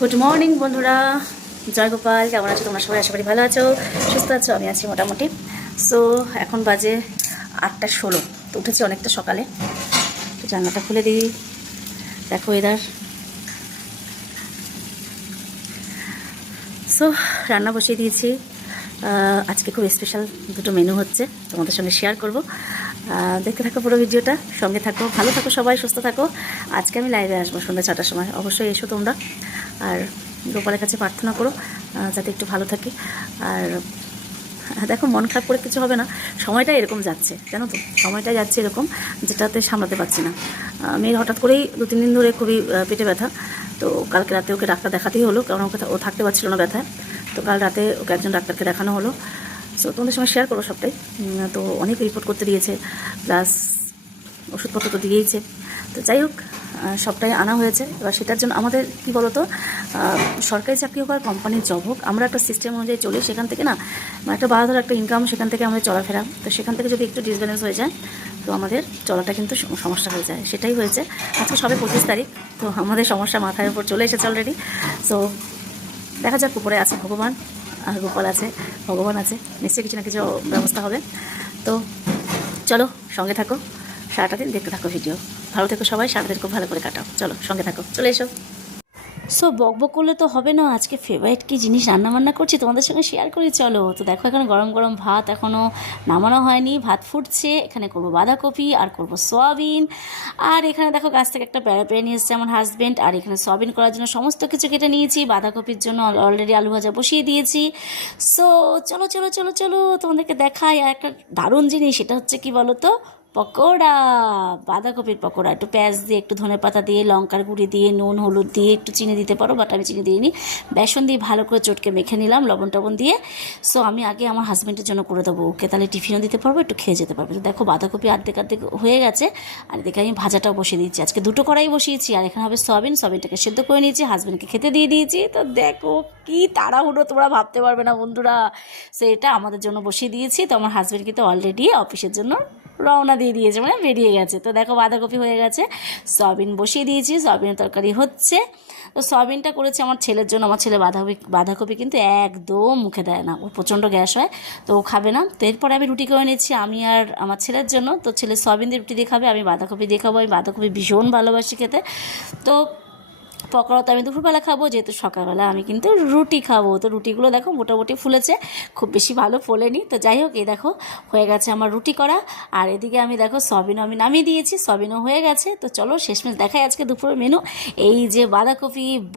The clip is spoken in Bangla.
গুড মর্নিং বন্ধুরা, জয় গোপাল। কেমন আছো তোমরা সবাই? আশা করি ভালো আছো, সুস্থ আছো। আমি আছি মোটামুটি। সো এখন বাজে 8:16। তো উঠেছি অনেকটা সকালে। তো জানলাটা খুলে দিই, দেখো এদার। সো রান্না বসিয়ে দিয়েছি। আজকে খুব স্পেশাল দুটো মেনু হচ্ছে, তোমাদের সঙ্গে শেয়ার করব। দেখতে থাকো পুরো ভিডিওটা, সঙ্গে থাকো, ভালো থাকো সবাই, সুস্থ থাকো। আজকে আমি লাইভে আসবো সন্ধ্যা 6টার সময়, অবশ্যই এসো তোমরা। আর গোপালের কাছে প্রার্থনা করো যাতে একটু ভালো থাকি। আর দেখো, মন খারাপ করে কিছু হবে না, সময়টা এরকম যাচ্ছে, জানো তো, সময়টা যাচ্ছে এরকম, যেটাতে সামলাতে পারছি না। মেয়ের হঠাৎ করেই 2-3 দিন ধরে খুবই পেটে ব্যথা। তো কালকে রাতে ওকে ডাক্তার দেখাতেই হলো, কারণ ও থাকতে পারছিল না ব্যথায়। তো কাল রাতে ওকে একজন ডাক্তারকে দেখানো হলো। সো তোমাদের সঙ্গে শেয়ার করবো সবটাই। তো অনেক রিপোর্ট করতে দিয়েছে, প্লাস ওষুধপত্র তো দিয়েইছে। তো যাই হোক, সবটাই আনা হয়েছে। এবার সেটার জন্য আমাদের কী বলতো, সরকারি চাকরি হোক আর কোম্পানির জব হোক, আমরা একটা সিস্টেম অনুযায়ী চলি। সেখান থেকে না একটা বাধা একটা ইনকাম, সেখান থেকে আমাদের চলাফেরা। তো সেখান থেকে যদি একটু ডিসব্যালেন্স হয়ে যায়, তো আমাদের চলাটা কিন্তু সমস্যা হয়ে যায়। সেটাই হয়েছে। আজকে সবে 25 তারিখ, তো আমাদের সমস্যা মাথার উপর চলে এসেছে অলরেডি। সো দেখা যাক, উপরে আছে ভগবান আর গোপাল আছে, ভগবান আছে, নিশ্চয়ই কিছু না কিছু ব্যবস্থা হবে। তো চলো সঙ্গে থাকো, সারাটা দিন দেখতে থাকো ভিডিও। ভালো থেকো সবাই, সারাটা দিন খুব ভালো করে কাটাও। চলো সঙ্গে থাকো, চলে এসো। সো বকবক করলে তো হবে না, আজকে ফেভারিট কী জিনিস রান্নাবান্না করছি তোমাদের সঙ্গে শেয়ার করি। চলো, তো দেখো এখানে গরম গরম ভাত এখনও নামানো হয়নি, ভাত ফুটছে। এখানে করবো বাঁধাকপি আর করবো সয়াবিন। আর এখানে দেখো গাছ থেকে একটা পেয়ারা পেরে নিয়ে এসছে আমার হাজব্যান্ড। আর এখানে সয়াবিন করার জন্য সমস্ত কিছু কেটে নিয়েছি, বাঁধাকপির জন্য অলরেডি আলু ভাজা বসিয়ে দিয়েছি। সো চলো চলো চলো চলো তোমাদেরকে দেখাই। আর একটা দারুণ জিনিস, সেটা হচ্ছে কি বলো তো, পকোড়া, বাঁধাকপির পকোড়া। একটু পেঁয়াজ দিয়ে, একটু ধনেপাতা দিয়ে, লঙ্কার গুঁড়ি দিয়ে, নুন হলুদ দিয়ে, একটু চিনি দিতে পারো, বাট আমি চিনি দিইনি। বেসন দিয়ে ভালো করে চটকে মেখে নিলাম লবণ টবণ দিয়ে। সো আমি আগে আমার হাজব্যান্ডের জন্য করে দেবো, ওকে তাহলে টিফিনও দিতে পারবো, একটু খেয়ে যেতে পারবে। তো দেখো বাঁধাকপি অর্ধেক হয়ে গেছে। আর এদিকে আমি ভাজাটাও বসিয়ে দিচ্ছি, আজকে দুটো কড়াই বসিয়েছি। আর এখানে হবে সয়াবিনটাকে সেদ্ধ করে নিয়েছি, হাজব্যান্ডকে খেতে দিয়ে দিয়েছি। তো দেখো কি তাড়াহুড়ো, তোমরা ভাবতে পারবে না বন্ধুরা। সো এটা আমাদের জন্য বসিয়ে দিয়েছি। তো আমার হাজব্যান্ড কিন্তু অলরেডি অফিসের জন্য রওনা দিয়ে দিয়েছে, মানে বেরিয়ে গেছে। তো দেখো বাঁধাকপি হয়ে গেছে, সয়াবিন বসিয়ে দিয়েছি, সয়াবিনের তরকারি হচ্ছে। তো সয়াবিনটা করেছি আমার ছেলের জন্য। আমার ছেলে বাঁধাকপি কিন্তু একদম মুখে দেয় না, ওর প্রচণ্ড গ্যাস হয়, তো ও খাবে না। তো এরপরে আমি রুটি করে নিচ্ছি আমি আর আমার ছেলের জন্য। তো ছেলে সয়াবিন দিয়ে রুটি দিয়ে খাবে, আমি বাঁধাকপি দিয়ে খাবো। আমি বাঁধাকপি ভীষণ ভালোবাসি খেতে। তো পকোড়া তো আমি দুপুরবেলা খাবো, যেহেতু সকালবেলা আমি কিন্তু রুটি খাবো। তো রুটিগুলো দেখো মোটামুটি ফুলেছে, খুব বেশি ভালো ফোলেনি। তো যাই হোক, এই দেখো হয়ে গেছে আমার রুটি করা। আর এদিকে আমি দেখো সয়াবিনও আমি নামিয়ে দিয়েছি, সয়াবিনও হয়ে গেছে। তো চলো শেষমেশ দেখাই আজকে দুপুরের মেনু। এই যে বাঁধাকপি